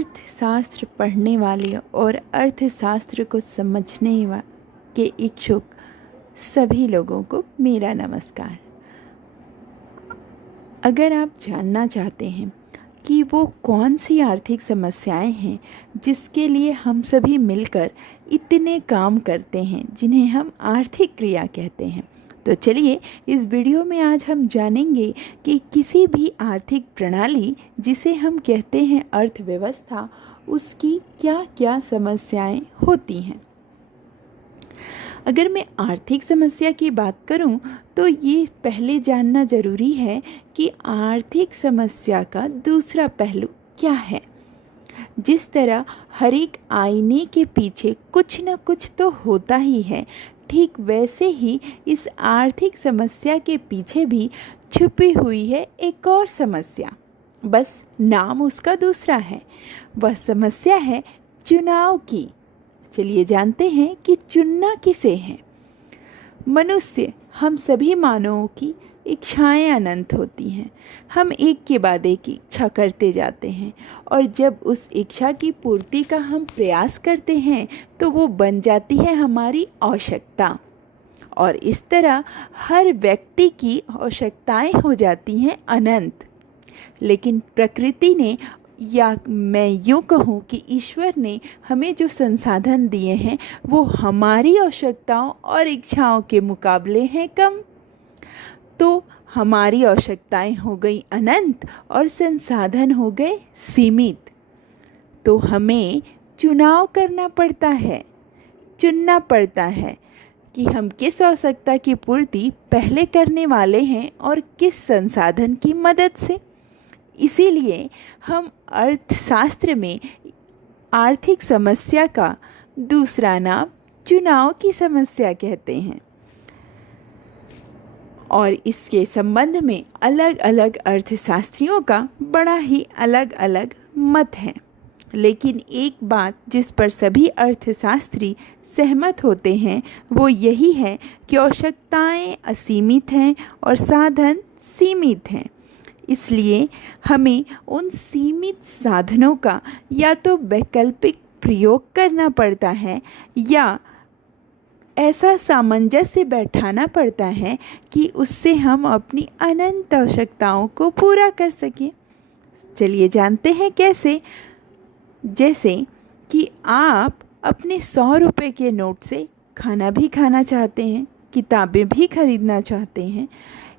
अर्थशास्त्र पढ़ने वाले और अर्थशास्त्र को के इच्छुक सभी लोगों को मेरा नमस्कार। अगर आप जानना चाहते हैं कि वो कौन सी आर्थिक समस्याएं हैं जिसके लिए हम सभी मिलकर इतने काम करते हैं, जिन्हें हम आर्थिक क्रिया कहते हैं, तो चलिए इस वीडियो में आज हम जानेंगे कि किसी भी आर्थिक प्रणाली जिसे हम कहते हैं अर्थव्यवस्था, उसकी क्या क्या समस्याएं होती हैं। अगर मैं आर्थिक समस्या की बात करूं तो ये पहले जानना ज़रूरी है कि आर्थिक समस्या का दूसरा पहलू क्या है। जिस तरह हर एक आईने के पीछे कुछ न कुछ तो होता ही है, ठीक वैसे ही इस आर्थिक समस्या के पीछे भी छुपी हुई है एक और समस्या, बस नाम उसका दूसरा है। वह समस्या है चुनाव की। चलिए जानते हैं कि चुनना किसे है। मनुष्य, हम सभी मानवों की इच्छाएं अनंत होती हैं। हम एक के बाद एक इच्छा करते जाते हैं और जब उस इच्छा की पूर्ति का हम प्रयास करते हैं तो वो बन जाती है हमारी आवश्यकता। और इस तरह हर व्यक्ति की आवश्यकताएं हो जाती हैं अनंत। लेकिन प्रकृति ने, या मैं यूँ कहूँ कि ईश्वर ने हमें जो संसाधन दिए हैं वो हमारी आवश्यकताओं और इच्छाओं के मुकाबले हैं कम। तो हमारी आवश्यकताएं हो गई अनंत और संसाधन हो गए सीमित। तो हमें चुनाव करना पड़ता है, चुनना पड़ता है कि हम किस आवश्यकता की पूर्ति पहले करने वाले हैं और किस संसाधन की मदद से। इसीलिए हम अर्थशास्त्र में आर्थिक समस्या का दूसरा नाम चुनाव की समस्या कहते हैं। और इसके संबंध में अलग अलग अर्थशास्त्रियों का बड़ा ही अलग अलग मत है। लेकिन एक बात जिस पर सभी अर्थशास्त्री सहमत होते हैं वो यही है कि आवश्यकताएं असीमित हैं और साधन सीमित हैं। इसलिए हमें उन सीमित साधनों का या तो वैकल्पिक प्रयोग करना पड़ता है या ऐसा सामंजस्य बैठाना पड़ता है कि उससे हम अपनी अनंत आवश्यकताओं को पूरा कर सकें। चलिए जानते हैं कैसे। जैसे कि आप अपने 100 रुपये के नोट से खाना भी खाना चाहते हैं, किताबें भी खरीदना चाहते हैं,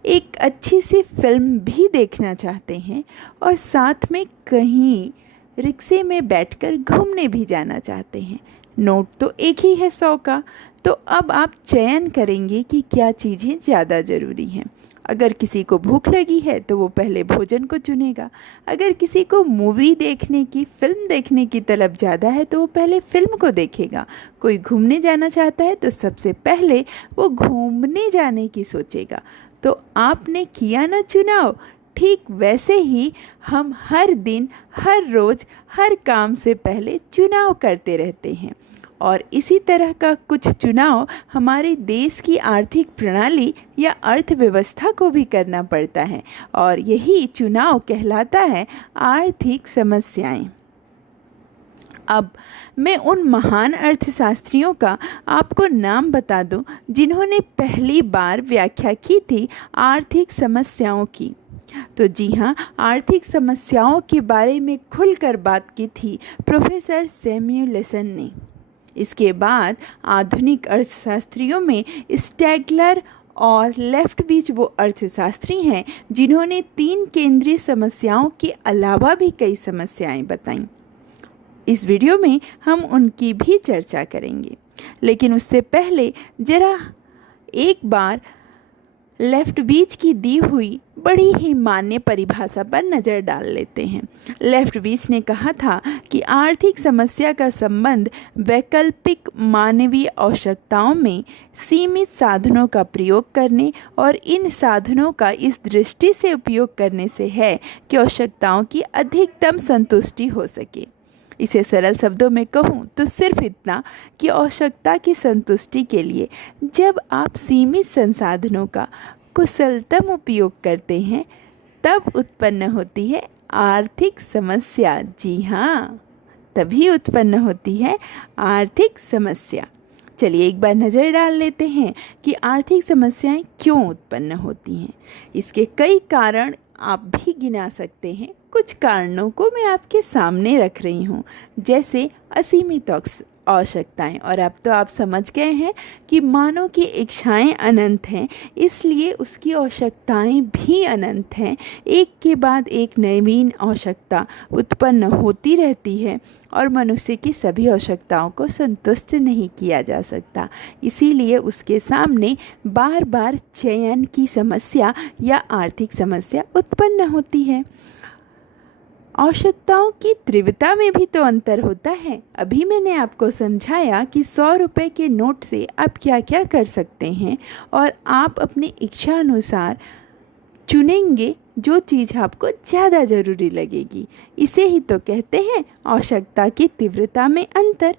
एक अच्छी सी फिल्म भी देखना चाहते हैं और साथ में कहीं रिक्शे में बैठकर घूमने भी जाना चाहते हैं। नोट तो एक ही है 100 का। तो अब आप चयन करेंगे कि क्या चीज़ें ज़्यादा ज़रूरी हैं। अगर किसी को भूख लगी है तो वो पहले भोजन को चुनेगा। अगर किसी को मूवी देखने की, फिल्म देखने की तलब ज़्यादा है तो वो पहले फिल्म को देखेगा। कोई घूमने जाना चाहता है तो सबसे पहले वो घूमने जाने की सोचेगा। तो आपने किया ना चुनाव। ठीक वैसे ही हम हर दिन, हर रोज़, हर काम से पहले चुनाव करते रहते हैं। और इसी तरह का कुछ चुनाव हमारे देश की आर्थिक प्रणाली या अर्थव्यवस्था को भी करना पड़ता है और यही चुनाव कहलाता है आर्थिक समस्याएं। अब मैं उन महान अर्थशास्त्रियों का आपको नाम बता दूं जिन्होंने पहली बार व्याख्या की थी आर्थिक समस्याओं की। तो जी हाँ, आर्थिक समस्याओं के बारे में खुलकर बात की थी प्रोफेसर सैमुएलसन ने। इसके बाद आधुनिक अर्थशास्त्रियों में स्टैगलर और लेफ्टविच वो अर्थशास्त्री हैं जिन्होंने 3 केंद्रीय समस्याओं के अलावा भी कई समस्याएं बताईं। इस वीडियो में हम उनकी भी चर्चा करेंगे, लेकिन उससे पहले जरा एक बार लेफ्टविच की दी हुई बड़ी ही मान्य परिभाषा पर नज़र डाल लेते हैं। लेफ्टविच ने कहा था कि आर्थिक समस्या का संबंध वैकल्पिक मानवीय आवश्यकताओं में सीमित साधनों का प्रयोग करने और इन साधनों का इस दृष्टि से उपयोग करने से है कि आवश्यकताओं की अधिकतम संतुष्टि हो सके। इसे सरल शब्दों में कहूँ तो सिर्फ इतना कि आवश्यकता की संतुष्टि के लिए जब आप सीमित संसाधनों का कुशलतम उपयोग करते हैं तब उत्पन्न होती है आर्थिक समस्या। जी हाँ, तभी उत्पन्न होती है आर्थिक समस्या। चलिए एक बार नज़र डाल लेते हैं कि आर्थिक समस्याएं क्यों उत्पन्न होती हैं। इसके कई कारण आप भी गिना सकते हैं। कुछ कारणों को मैं आपके सामने रख रही हूँ, जैसे असीमित आवश्यकताएं। और अब तो आप समझ गए हैं कि मानव की इच्छाएं अनंत हैं, इसलिए उसकी आवश्यकताएं भी अनंत हैं। एक के बाद एक नवीन आवश्यकता उत्पन्न होती रहती है और मनुष्य की सभी आवश्यकताओं को संतुष्ट नहीं किया जा सकता। इसीलिए उसके सामने बार बार चयन की समस्या या आर्थिक समस्या उत्पन्न होती है। आवश्यकताओं की तीव्रता में भी तो अंतर होता है। अभी मैंने आपको समझाया कि 100 रुपये के नोट से आप क्या क्या कर सकते हैं और आप अपनी इच्छा अनुसार चुनेंगे जो चीज़ आपको ज़्यादा ज़रूरी लगेगी। इसे ही तो कहते हैं आवश्यकता की तीव्रता में अंतर।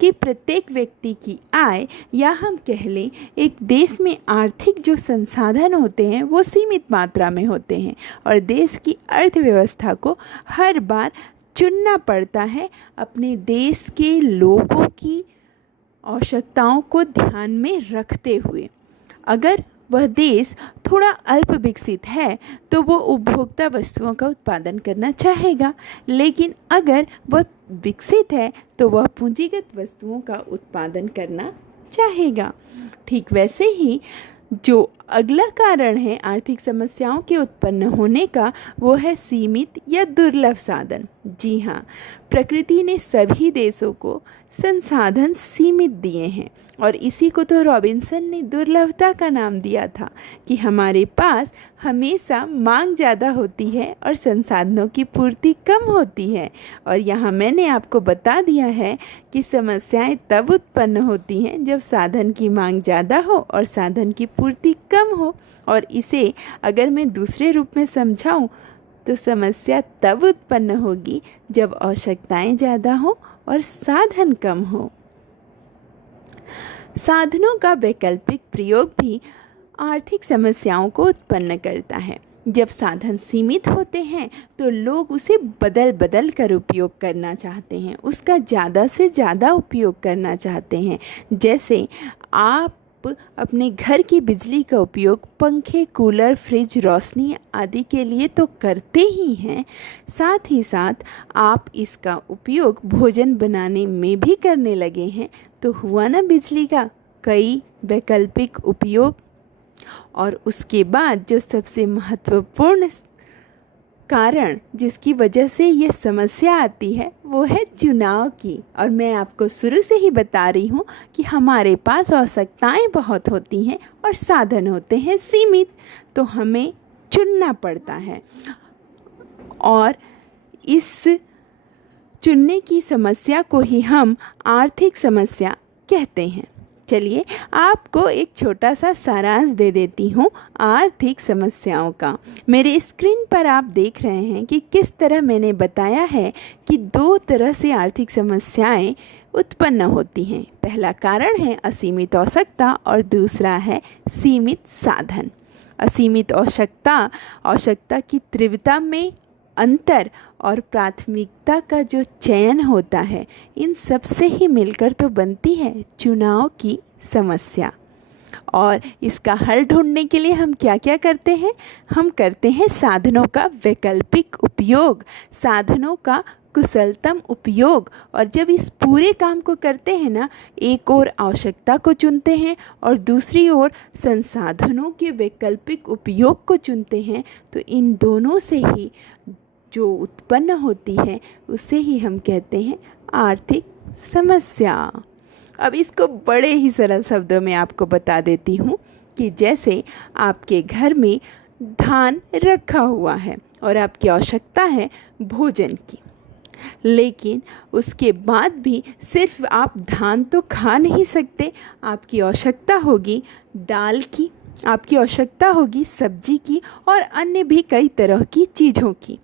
कि प्रत्येक व्यक्ति की आय या हम कह लें एक देश में आर्थिक जो संसाधन होते हैं वो सीमित मात्रा में होते हैं और देश की अर्थव्यवस्था को हर बार चुनना पड़ता है अपने देश के लोगों की आवश्यकताओं को ध्यान में रखते हुए। अगर वह देश थोड़ा अल्प विकसित है तो वो उपभोक्ता वस्तुओं का उत्पादन करना चाहेगा, लेकिन अगर वह विकसित है तो वह पूंजीगत वस्तुओं का उत्पादन करना चाहेगा। ठीक वैसे ही जो अगला कारण है आर्थिक समस्याओं के उत्पन्न होने का, वो है सीमित या दुर्लभ साधन। जी हाँ, प्रकृति ने सभी देशों को संसाधन सीमित दिए हैं और इसी को तो रॉबिन्सन ने दुर्लभता का नाम दिया था कि हमारे पास हमेशा मांग ज़्यादा होती है और संसाधनों की पूर्ति कम होती है। और यहाँ मैंने आपको बता दिया है कि समस्याएं तब उत्पन्न होती हैं जब साधन की मांग ज़्यादा हो और साधन की पूर्ति कम हो। और इसे अगर मैं दूसरे रूप में समझाऊं तो समस्या तब उत्पन्न होगी जब आवश्यकताएं ज़्यादा हो और साधन कम हो। साधनों का वैकल्पिक प्रयोग भी आर्थिक समस्याओं को उत्पन्न करता है। जब साधन सीमित होते हैं तो लोग उसे बदल बदल कर उपयोग करना चाहते हैं, उसका ज़्यादा से ज़्यादा उपयोग करना चाहते हैं। जैसे आप अपने घर की बिजली का उपयोग पंखे, कूलर, फ्रिज, रोशनी आदि के लिए तो करते ही हैं, साथ ही साथ आप इसका उपयोग भोजन बनाने में भी करने लगे हैं। तो हुआ ना बिजली का कई वैकल्पिक उपयोग। और उसके बाद जो सबसे महत्वपूर्ण कारण जिसकी वजह से ये समस्या आती है वो है चुनाव की। और मैं आपको शुरू से ही बता रही हूँ कि हमारे पास आवश्यकताएं बहुत होती हैं और साधन होते हैं सीमित, तो हमें चुनना पड़ता है और इस चुनने की समस्या को ही हम आर्थिक समस्या कहते हैं। चलिए आपको एक छोटा सा सारांश दे देती हूँ आर्थिक समस्याओं का। मेरे स्क्रीन पर आप देख रहे हैं कि किस तरह मैंने बताया है कि दो तरह से आर्थिक समस्याएं उत्पन्न होती हैं। पहला कारण है असीमित आवश्यकता और दूसरा है सीमित साधन। असीमित आवश्यकता की तीव्रता में अंतर और प्राथमिकता का जो चयन होता है, इन सब से ही मिलकर तो बनती है चुनाव की समस्या। और इसका हल ढूंढने के लिए हम क्या क्या करते हैं? हम करते हैं साधनों का वैकल्पिक उपयोग, साधनों का कुशलतम उपयोग। और जब इस पूरे काम को करते हैं ना, एक ओर आवश्यकता को चुनते हैं और दूसरी ओर संसाधनों के वैकल्पिक उपयोग को चुनते हैं, तो इन दोनों से ही जो उत्पन्न होती है उसे ही हम कहते हैं आर्थिक समस्या। अब इसको बड़े ही सरल शब्दों में आपको बता देती हूँ कि जैसे आपके घर में धान रखा हुआ है और आपकी आवश्यकता है भोजन की, लेकिन उसके बाद भी सिर्फ आप धान तो खा नहीं सकते, आपकी आवश्यकता होगी दाल की, आपकी आवश्यकता होगी सब्जी की और अन्य भी कई तरह की चीज़ों की।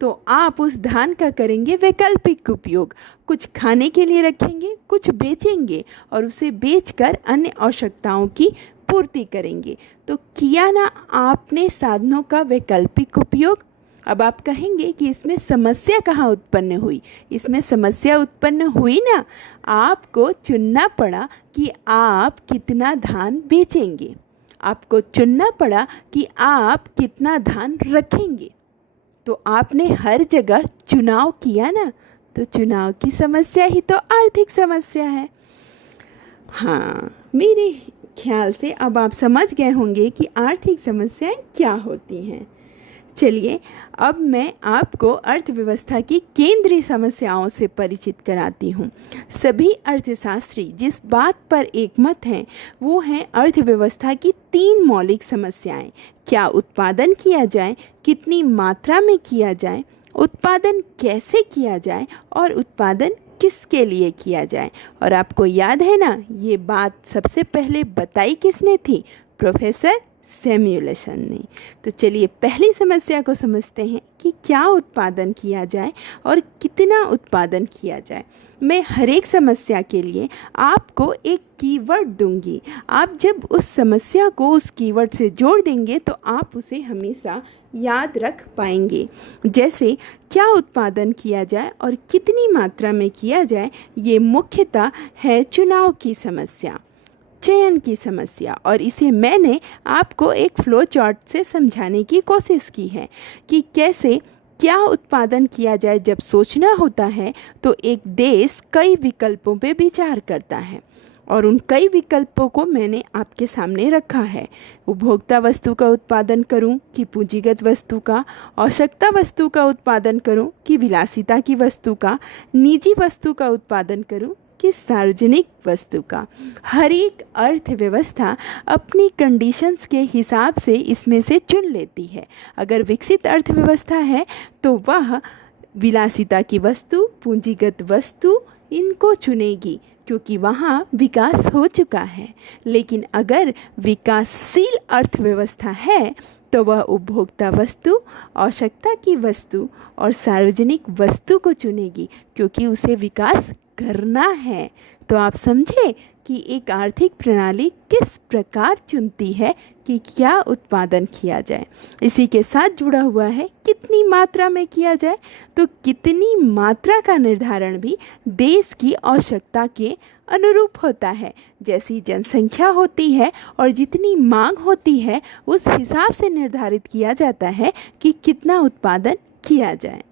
तो आप उस धान का करेंगे वैकल्पिक उपयोग, कुछ खाने के लिए रखेंगे, कुछ बेचेंगे और उसे बेचकर अन्य आवश्यकताओं की पूर्ति करेंगे। तो किया ना आपने साधनों का वैकल्पिक उपयोग। अब आप कहेंगे कि इसमें समस्या कहाँ उत्पन्न हुई। इसमें समस्या उत्पन्न हुई ना, आपको चुनना पड़ा कि आप कितना धान बेचेंगे, आपको चुनना पड़ा कि आप कितना धान रखेंगे। तो आपने हर जगह चुनाव किया ना, तो चुनाव की समस्या ही तो आर्थिक समस्या है। हाँ, मेरे ख्याल से अब आप समझ गए होंगे कि आर्थिक समस्याएं क्या होती हैं। चलिए अब मैं आपको अर्थव्यवस्था की केंद्रीय समस्याओं से परिचित कराती हूँ। सभी अर्थशास्त्री जिस बात पर एकमत हैं वो हैं अर्थव्यवस्था की 3 मौलिक समस्याएं। क्या उत्पादन किया जाए, कितनी मात्रा में किया जाए, उत्पादन कैसे किया जाए और उत्पादन किसके लिए किया जाए। और आपको याद है ना, ये बात सबसे पहले बताई किसने थी? प्रोफेसर सैमुएल्सन ने। तो चलिए पहली समस्या को समझते हैं कि क्या उत्पादन किया जाए और कितना उत्पादन किया जाए। मैं हर एक समस्या के लिए आपको एक कीवर्ड दूंगी। आप जब उस समस्या को उस कीवर्ड से जोड़ देंगे तो आप उसे हमेशा याद रख पाएंगे। जैसे क्या उत्पादन किया जाए और कितनी मात्रा में किया जाए, ये मुख्यतः है चुनाव की समस्या, चयन की समस्या। और इसे मैंने आपको एक फ्लो चार्ट से समझाने की कोशिश की है कि कैसे क्या उत्पादन किया जाए। जब सोचना होता है तो एक देश कई विकल्पों पे विचार करता है और उन कई विकल्पों को मैंने आपके सामने रखा है। उपभोक्ता वस्तु का उत्पादन करूं कि पूंजीगत वस्तु का, आवश्यकता वस्तु का उत्पादन करूं कि विलासिता की वस्तु का, निजी वस्तु का उत्पादन करूं कि सार्वजनिक वस्तु का। हर एक अर्थव्यवस्था अपनी कंडीशंस के हिसाब से इसमें से चुन लेती है। अगर विकसित अर्थव्यवस्था है तो वह विलासिता की वस्तु, पूंजीगत वस्तु इनको चुनेगी क्योंकि वहाँ विकास हो चुका है। लेकिन अगर विकासशील अर्थव्यवस्था है तो वह उपभोक्ता वस्तु, आवश्यकता की वस्तु और सार्वजनिक वस्तु को चुनेगी क्योंकि उसे विकास करना है। तो आप समझे कि एक आर्थिक प्रणाली किस प्रकार चुनती है कि क्या उत्पादन किया जाए। इसी के साथ जुड़ा हुआ है कितनी मात्रा में किया जाए। तो कितनी मात्रा का निर्धारण भी देश की आवश्यकता के अनुरूप होता है। जैसी जनसंख्या होती है और जितनी मांग होती है उस हिसाब से निर्धारित किया जाता है कि कितना उत्पादन किया जाए।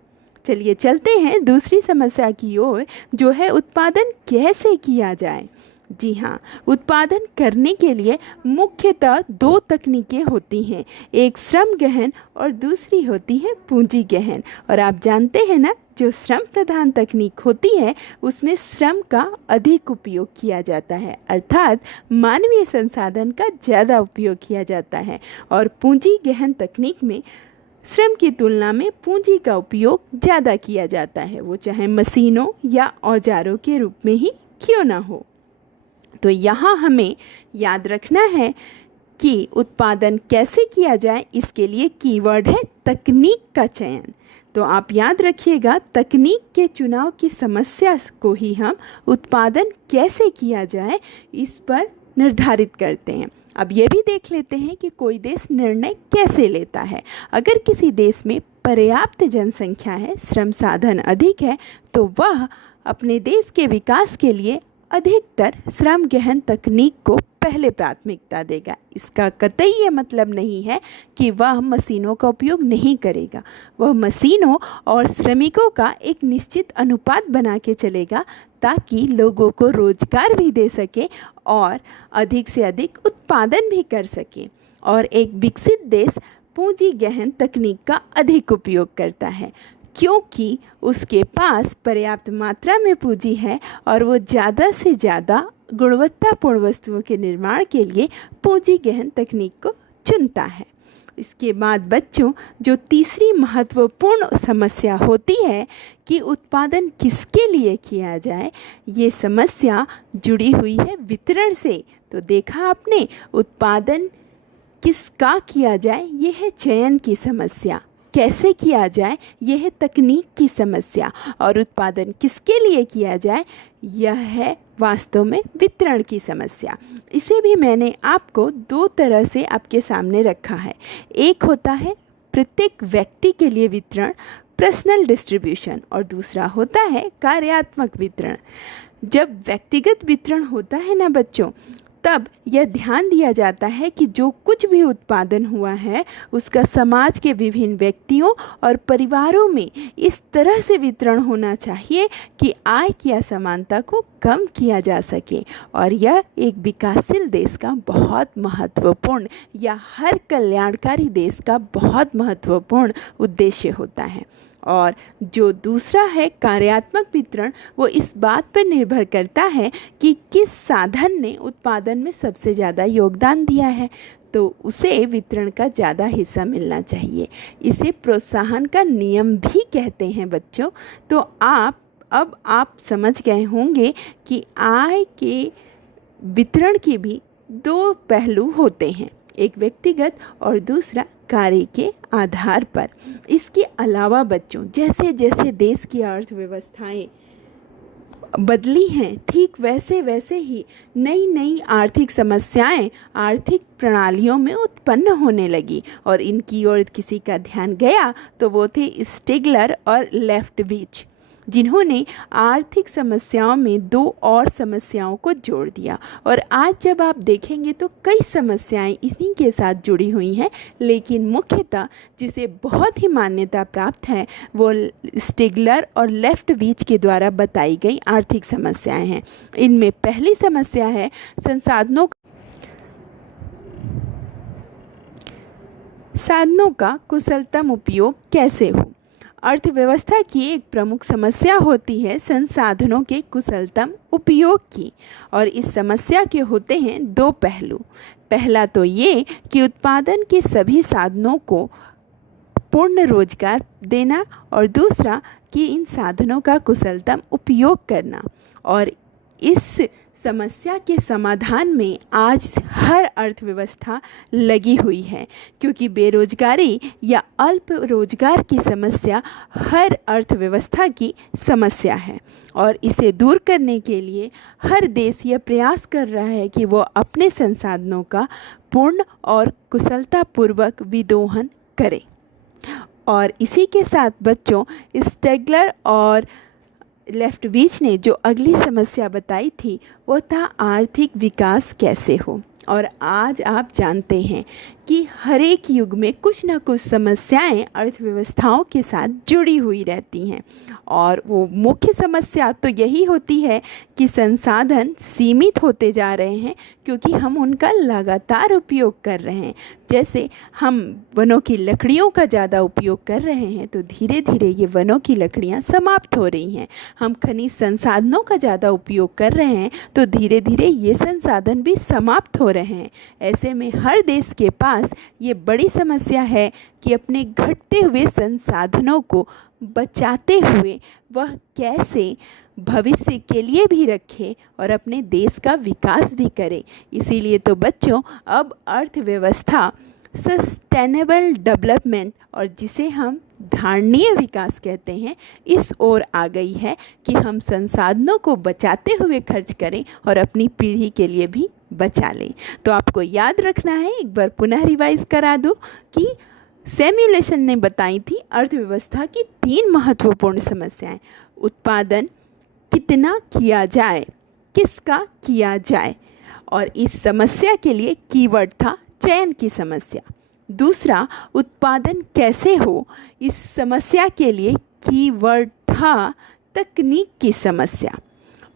चलिए चलते हैं दूसरी समस्या की ओर, जो है उत्पादन कैसे किया जाए। जी हाँ, उत्पादन करने के लिए मुख्यतः 2 तकनीकें होती हैं, एक श्रम गहन और दूसरी होती है पूंजी गहन। और आप जानते हैं ना, जो श्रम प्रधान तकनीक होती है उसमें श्रम का अधिक उपयोग किया जाता है, अर्थात मानवीय संसाधन का ज़्यादा उपयोग किया जाता है। और पूंजी गहन तकनीक में श्रम की तुलना में पूंजी का उपयोग ज़्यादा किया जाता है, वो चाहे मशीनों या औजारों के रूप में ही क्यों ना हो। तो यहाँ हमें याद रखना है कि उत्पादन कैसे किया जाए, इसके लिए कीवर्ड है तकनीक का चयन। तो आप याद रखिएगा, तकनीक के चुनाव की समस्या को ही हम उत्पादन कैसे किया जाए इस पर निर्धारित करते हैं। अब ये भी देख लेते हैं कि कोई देश निर्णय कैसे लेता है। अगर किसी देश में पर्याप्त जनसंख्या है, श्रम साधन अधिक है, तो वह अपने देश के विकास के लिए अधिकतर श्रम गहन तकनीक को पहले प्राथमिकता देगा। इसका कतई ये मतलब नहीं है कि वह मशीनों का उपयोग नहीं करेगा। वह मशीनों और श्रमिकों का एक निश्चित अनुपात बना के चलेगा ताकि लोगों को रोजगार भी दे सके और अधिक से अधिक उत्पादन भी कर सके। और एक विकसित देश पूंजी गहन तकनीक का अधिक उपयोग करता है क्योंकि उसके पास पर्याप्त मात्रा में पूंजी है और वो ज़्यादा से ज़्यादा गुणवत्तापूर्ण वस्तुओं के निर्माण के लिए पूंजी गहन तकनीक को चुनता है। इसके बाद बच्चों, जो तीसरी महत्वपूर्ण समस्या होती है कि उत्पादन किसके लिए किया जाए, ये समस्या जुड़ी हुई है वितरण से। तो देखा आपने, उत्पादन किसका किया जाए ये है चयन की समस्या, कैसे किया जाए यह है तकनीक की समस्या, और उत्पादन किसके लिए किया जाए यह है वास्तव में वितरण की समस्या। इसे भी मैंने आपको 2 तरह से आपके सामने रखा है। एक होता है प्रत्येक व्यक्ति के लिए वितरण, पर्सनल डिस्ट्रीब्यूशन, और दूसरा होता है कार्यात्मक वितरण। जब व्यक्तिगत वितरण होता है ना बच्चों, तब यह ध्यान दिया जाता है कि जो कुछ भी उत्पादन हुआ है उसका समाज के विभिन्न व्यक्तियों और परिवारों में इस तरह से वितरण होना चाहिए कि आय की असमानता को कम किया जा सके। और यह एक विकासशील देश का बहुत महत्वपूर्ण या हर कल्याणकारी देश का बहुत महत्वपूर्ण उद्देश्य होता है। और जो दूसरा है कार्यात्मक वितरण, वो इस बात पर निर्भर करता है कि किस साधन ने उत्पादन में सबसे ज़्यादा योगदान दिया है, तो उसे वितरण का ज़्यादा हिस्सा मिलना चाहिए। इसे प्रोत्साहन का नियम भी कहते हैं बच्चों। तो अब आप समझ गए होंगे कि आय के वितरण के भी दो पहलू होते हैं, एक व्यक्तिगत और दूसरा कार्य के आधार पर। इसके अलावा बच्चों, जैसे जैसे देश की अर्थव्यवस्थाएं बदली हैं, ठीक वैसे वैसे ही नई नई आर्थिक समस्याएं आर्थिक प्रणालियों में उत्पन्न होने लगी, और इनकी ओर किसी का ध्यान गया तो वो थे स्टिगलर और लेफ्टविच, जिन्होंने आर्थिक समस्याओं में दो और समस्याओं को जोड़ दिया। और आज जब आप देखेंगे तो कई समस्याएं इन्हीं के साथ जुड़ी हुई हैं, लेकिन मुख्यतः जिसे बहुत ही मान्यता प्राप्त है वो स्टिगलर और लेफ्टविच के द्वारा बताई गई आर्थिक समस्याएं हैं। इनमें पहली समस्या है साधनों का कुशलतम उपयोग कैसे हो। अर्थव्यवस्था की एक प्रमुख समस्या होती है संसाधनों के कुशलतम उपयोग की, और इस समस्या के होते हैं दो पहलू। पहला तो ये कि उत्पादन के सभी साधनों को पूर्ण रोजगार देना, और दूसरा कि इन साधनों का कुशलतम उपयोग करना। और इस समस्या के समाधान में आज हर अर्थव्यवस्था लगी हुई है, क्योंकि बेरोजगारी या अल्प रोजगार की समस्या हर अर्थव्यवस्था की समस्या है, और इसे दूर करने के लिए हर देश यह प्रयास कर रहा है कि वो अपने संसाधनों का पूर्ण और कुशलतापूर्वक विदोहन करे। और इसी के साथ बच्चों, स्टेगलर और लेफ्टविच ने जो अगली समस्या बताई थी वो था आर्थिक विकास कैसे हो। और आज आप जानते हैं कि हर एक युग में कुछ ना कुछ समस्याएं अर्थव्यवस्थाओं के साथ जुड़ी हुई रहती हैं, और वो मुख्य समस्या तो यही होती है कि संसाधन सीमित होते जा रहे हैं, क्योंकि हम उनका लगातार उपयोग कर रहे हैं। जैसे हम वनों की लकड़ियों का ज़्यादा उपयोग कर रहे हैं तो धीरे धीरे ये वनों की लकड़ियाँ समाप्त हो रही हैं। हम खनिज संसाधनों का ज़्यादा उपयोग कर रहे हैं तो धीरे धीरे ये संसाधन भी समाप्त हो रहे हैं। ऐसे में हर देश के पास ये बड़ी समस्या है कि अपने घटते हुए संसाधनों को बचाते हुए वह कैसे भविष्य के लिए भी रखे और अपने देश का विकास भी करे। इसीलिए तो बच्चों, अब अर्थव्यवस्था सस्टेनेबल डेवलपमेंट, और जिसे हम धारणीय विकास कहते हैं, इस ओर आ गई है कि हम संसाधनों को बचाते हुए खर्च करें और अपनी पीढ़ी के लिए भी बचा लें। तो आपको याद रखना है, एक बार पुनः रिवाइज करा दूं कि सैमुएल्सन ने बताई थी अर्थव्यवस्था की 3 महत्वपूर्ण समस्याएं। उत्पादन कितना किया जाए, किसका किया जाए, और इस समस्या के लिए कीवर्ड था चयन की समस्या। दूसरा, उत्पादन कैसे हो, इस समस्या के लिए कीवर्ड था तकनीक की समस्या।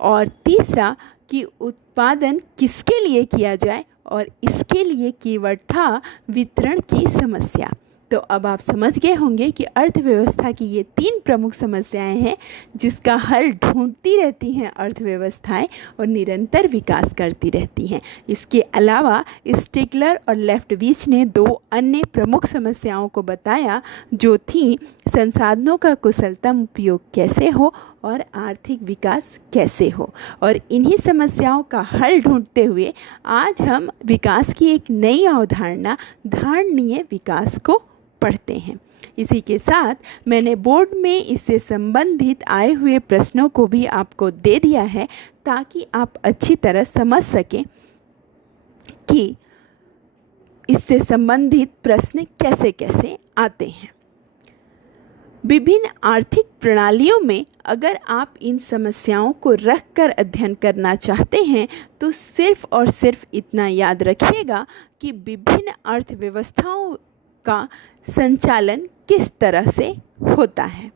और तीसरा कि उत्पादन किसके लिए किया जाए, और इसके लिए कीवर्ड था वितरण की समस्या। तो अब आप समझ गए होंगे कि अर्थव्यवस्था की ये 3 प्रमुख समस्याएं हैं जिसका हल ढूंढती रहती हैं अर्थव्यवस्थाएं और निरंतर विकास करती रहती हैं। इसके अलावा स्टिगलर और लेफ्टविच ने 2 अन्य प्रमुख समस्याओं को बताया, जो थी संसाधनों का कुशलतम उपयोग कैसे हो और आर्थिक विकास कैसे हो। और इन्हीं समस्याओं का हल ढूंढते हुए आज हम विकास की एक नई अवधारणा धारणीय विकास को पढ़ते हैं। इसी के साथ मैंने बोर्ड में इससे संबंधित आए हुए प्रश्नों को भी आपको दे दिया है, ताकि आप अच्छी तरह समझ सकें कि इससे संबंधित प्रश्न कैसे कैसे आते हैं। विभिन्न आर्थिक प्रणालियों में अगर आप इन समस्याओं को रखकर अध्ययन करना चाहते हैं तो सिर्फ और सिर्फ इतना याद रखिएगा कि विभिन्न अर्थव्यवस्थाओं का संचालन किस तरह से होता है।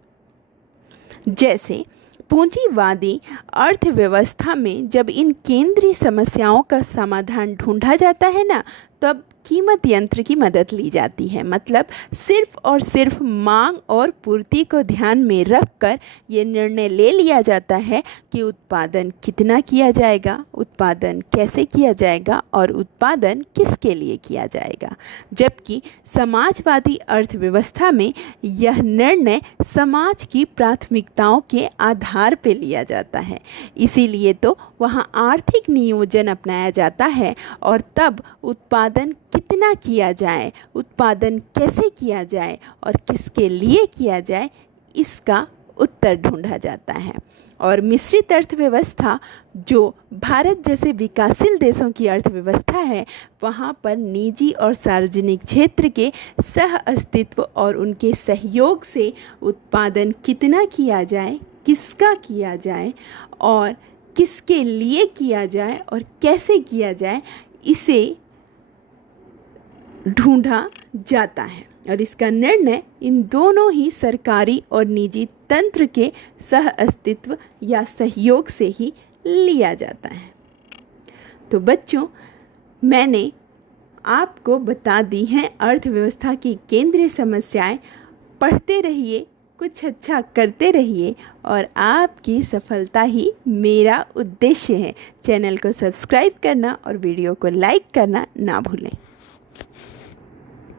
जैसे पूंजीवादी अर्थव्यवस्था में जब इन केंद्रीय समस्याओं का समाधान ढूंढा जाता है ना, तब कीमत यंत्र की मदद ली जाती है। मतलब सिर्फ और सिर्फ मांग और पूर्ति को ध्यान में रखकर ये निर्णय ले लिया जाता है कि उत्पादन कितना किया जाएगा, उत्पादन कैसे किया जाएगा और उत्पादन किसके लिए किया जाएगा। जबकि समाजवादी अर्थव्यवस्था में यह निर्णय समाज की प्राथमिकताओं के आधार पर लिया जाता है। इसीलिए तो वहाँ आर्थिक नियोजन अपनाया जाता है और तब उत्पादन कितना किया जाए, उत्पादन कैसे किया जाए और किसके लिए किया जाए, इसका उत्तर ढूंढा जाता है। और मिश्रित अर्थव्यवस्था जो भारत जैसे विकासशील देशों की अर्थव्यवस्था है, वहाँ पर निजी और सार्वजनिक क्षेत्र के सह अस्तित्व और उनके सहयोग से उत्पादन कितना किया जाए, किसका किया जाए और किसके लिए किया जाए और कैसे किया जाए, इसे ढूंढा जाता है। और इसका निर्णय इन दोनों ही सरकारी और निजी तंत्र के सह अस्तित्व या सहयोग से ही लिया जाता है। तो बच्चों, मैंने आपको बता दी हैं अर्थव्यवस्था की केंद्रीय समस्याएं। पढ़ते रहिए, कुछ अच्छा करते रहिए और आपकी सफलता ही मेरा उद्देश्य है। चैनल को सब्सक्राइब करना और वीडियो को लाइक करना ना भूलें।